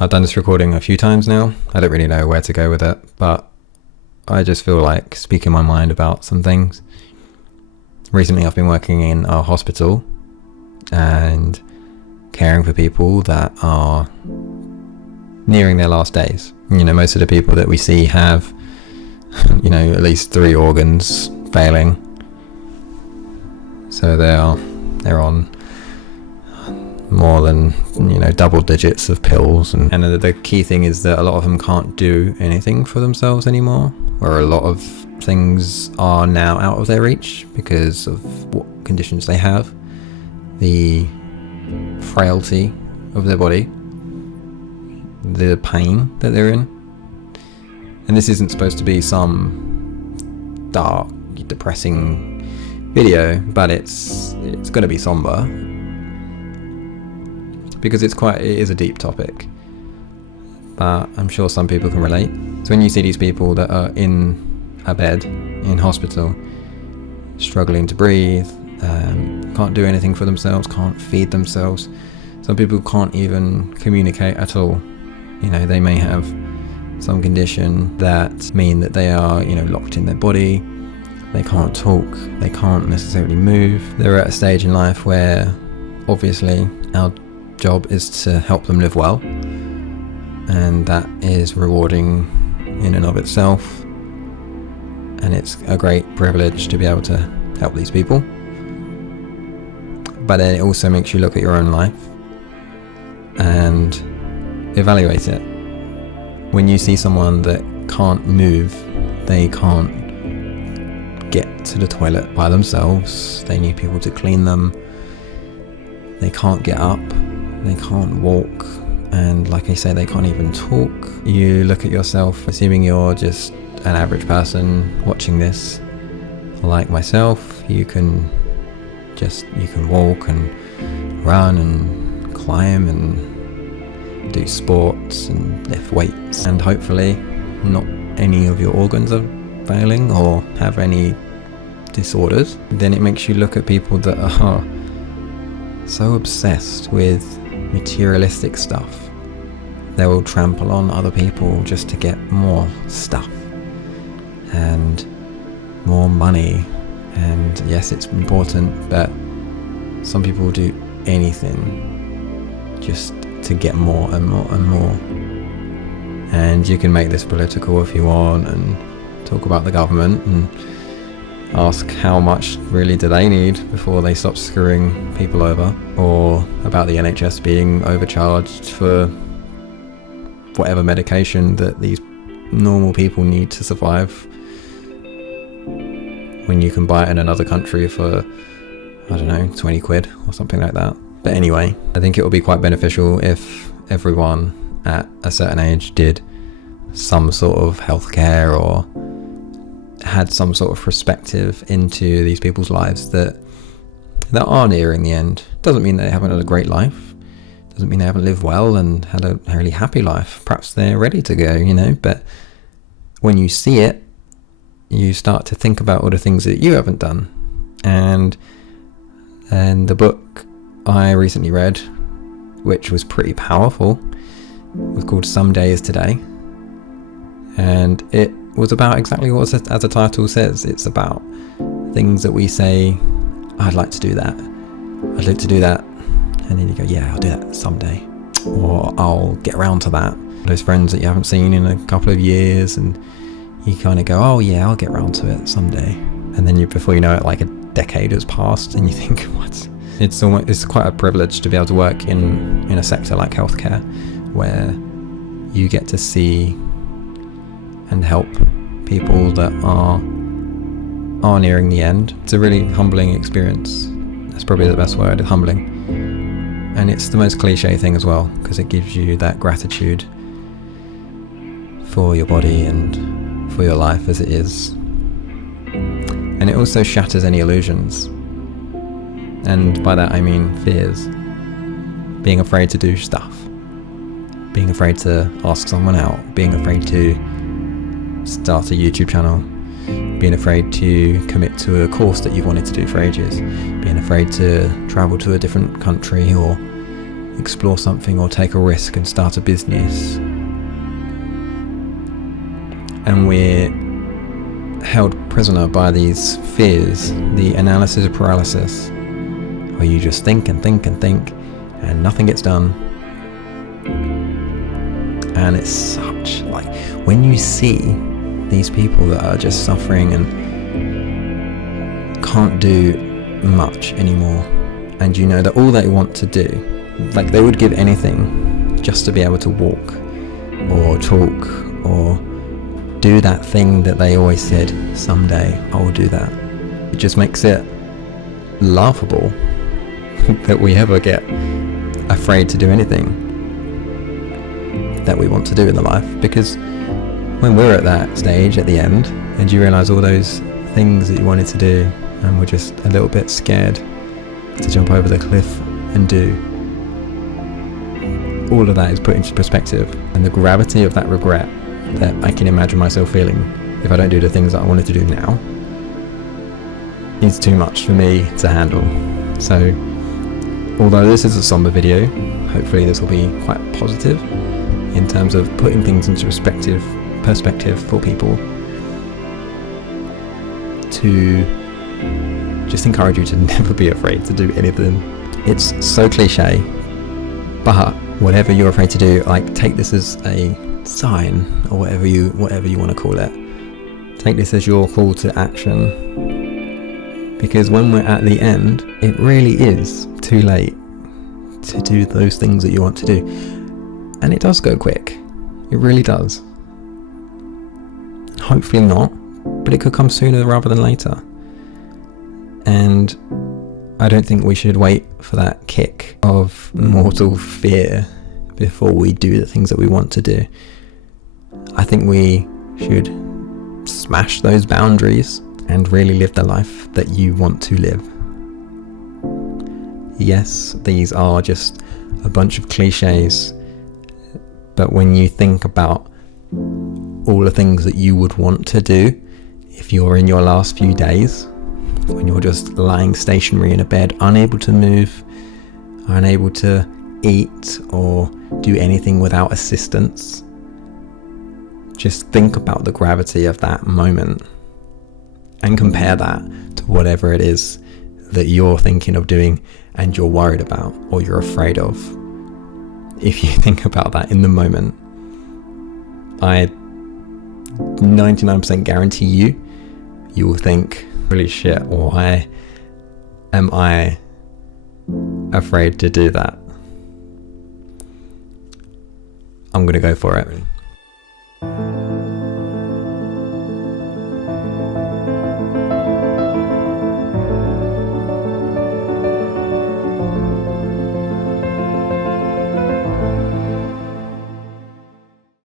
I've done this recording a few times now. I don't really know where to go with it, but I just feel like speaking my mind about some things. Recently I've been working in a hospital and caring for people that are nearing their last days. You know, most of the people that we see have, at least 3 organs failing. So they're on more than double digits of pills, and the key thing is that a lot of them can't do anything for themselves anymore, or a lot of things are now out of their reach because of what conditions they have, the frailty of their body, the pain that they're in. And this isn't supposed to be some dark, depressing video, but it's going to be somber, because it is a deep topic, but I'm sure some people can relate. So when you see these people that are in a bed in hospital, struggling to breathe, can't do anything for themselves, can't feed themselves, some people can't even communicate at all. They may have some condition that mean that they are locked in their body, they can't talk, they can't necessarily move. They're at a stage in life where obviously our job is to help them live well, and that is rewarding in and of itself, and it's a great privilege to be able to help these people. But then it also makes you look at your own life and evaluate it. When you see someone that can't move, they can't get to the toilet by themselves, they need people to clean them, they can't get up, they can't walk, and like I say, they can't even talk. You look at yourself, assuming you're just an average person watching this, like myself, you can walk and run and climb and do sports and lift weights, and hopefully not any of your organs are failing or have any disorders. Then it makes you look at people that are so obsessed with materialistic stuff. They will trample on other people just to get more stuff and more money. And yes, it's important, but some people will do anything just to get more and more and more. And you can make this political if you want and talk about the government and ask how much really do they need before they stop screwing people over, or about the NHS being overcharged for whatever medication that these normal people need to survive, when you can buy it in another country for 20 quid or something like that. But anyway, I think it would be quite beneficial if everyone at a certain age did some sort of healthcare or had some sort of perspective into these people's lives that are nearing the end. Doesn't mean they haven't had a great life, doesn't mean they haven't lived well and had a really happy life. Perhaps they're ready to go, but when you see it, you start to think about all the things that you haven't done. And the book I recently read, which was pretty powerful, was called Some Day Is Today, and it was about exactly what as the title says. It's about things that we say, I'd like to do that, I'd like to do that, and then you go, yeah, I'll do that someday, or I'll get around to that. Those friends that you haven't seen in a couple of years, and you kind of go, oh yeah, I'll get around to it someday, and then before you know it, like a decade has passed, and you think, what? It's quite a privilege to be able to work in a sector like healthcare, where you get to see and help people that are nearing the end. It's a really humbling experience. That's probably the best word, humbling. And it's the most cliche thing as well, because it gives you that gratitude for your body and for your life as it is. And it also shatters any illusions. And by that I mean fears. Being afraid to do stuff. Being afraid to ask someone out. Being afraid to start a YouTube channel, being afraid to commit to a course that you've wanted to do for ages, being afraid to travel to a different country, or explore something or take a risk and start a business, and we're held prisoner by these fears, the analysis paralysis, where you just think and think and think and nothing gets done. And it's such, like, when you see these people that are just suffering and can't do much anymore, and you know that all they want to do, like, they would give anything just to be able to walk or talk or do that thing that they always said, someday I will do that. It just makes it laughable that we ever get afraid to do anything that we want to do in the life, because when we're at that stage at the end and you realize all those things that you wanted to do and we're just a little bit scared to jump over the cliff and do, all of that is put into perspective, and the gravity of that regret that I can imagine myself feeling if I don't do the things that I wanted to do now is too much for me to handle. So although this is a somber video, hopefully this will be quite positive in terms of putting things into perspective for people, to just encourage you to never be afraid to do anything. It's so cliche, but whatever you're afraid to do, like, take this as a sign, or whatever you want to call it. Take this as your call to action, because when we're at the end, it really is too late to do those things that you want to do. And it does go quick. It really does. Hopefully not, but it could come sooner rather than later. And I don't think we should wait for that kick of mortal fear before we do the things that we want to do. I think we should smash those boundaries and really live the life that you want to live. Yes, these are just a bunch of cliches, but when you think about all the things that you would want to do if you're in your last few days, when you're just lying stationary in a bed, unable to move, unable to eat or do anything without assistance, just think about the gravity of that moment and compare that to whatever it is that you're thinking of doing and you're worried about or you're afraid of. If you think about that in the moment, I 99% guarantee you will think, holy shit, why am I afraid to do that? I'm gonna go for it.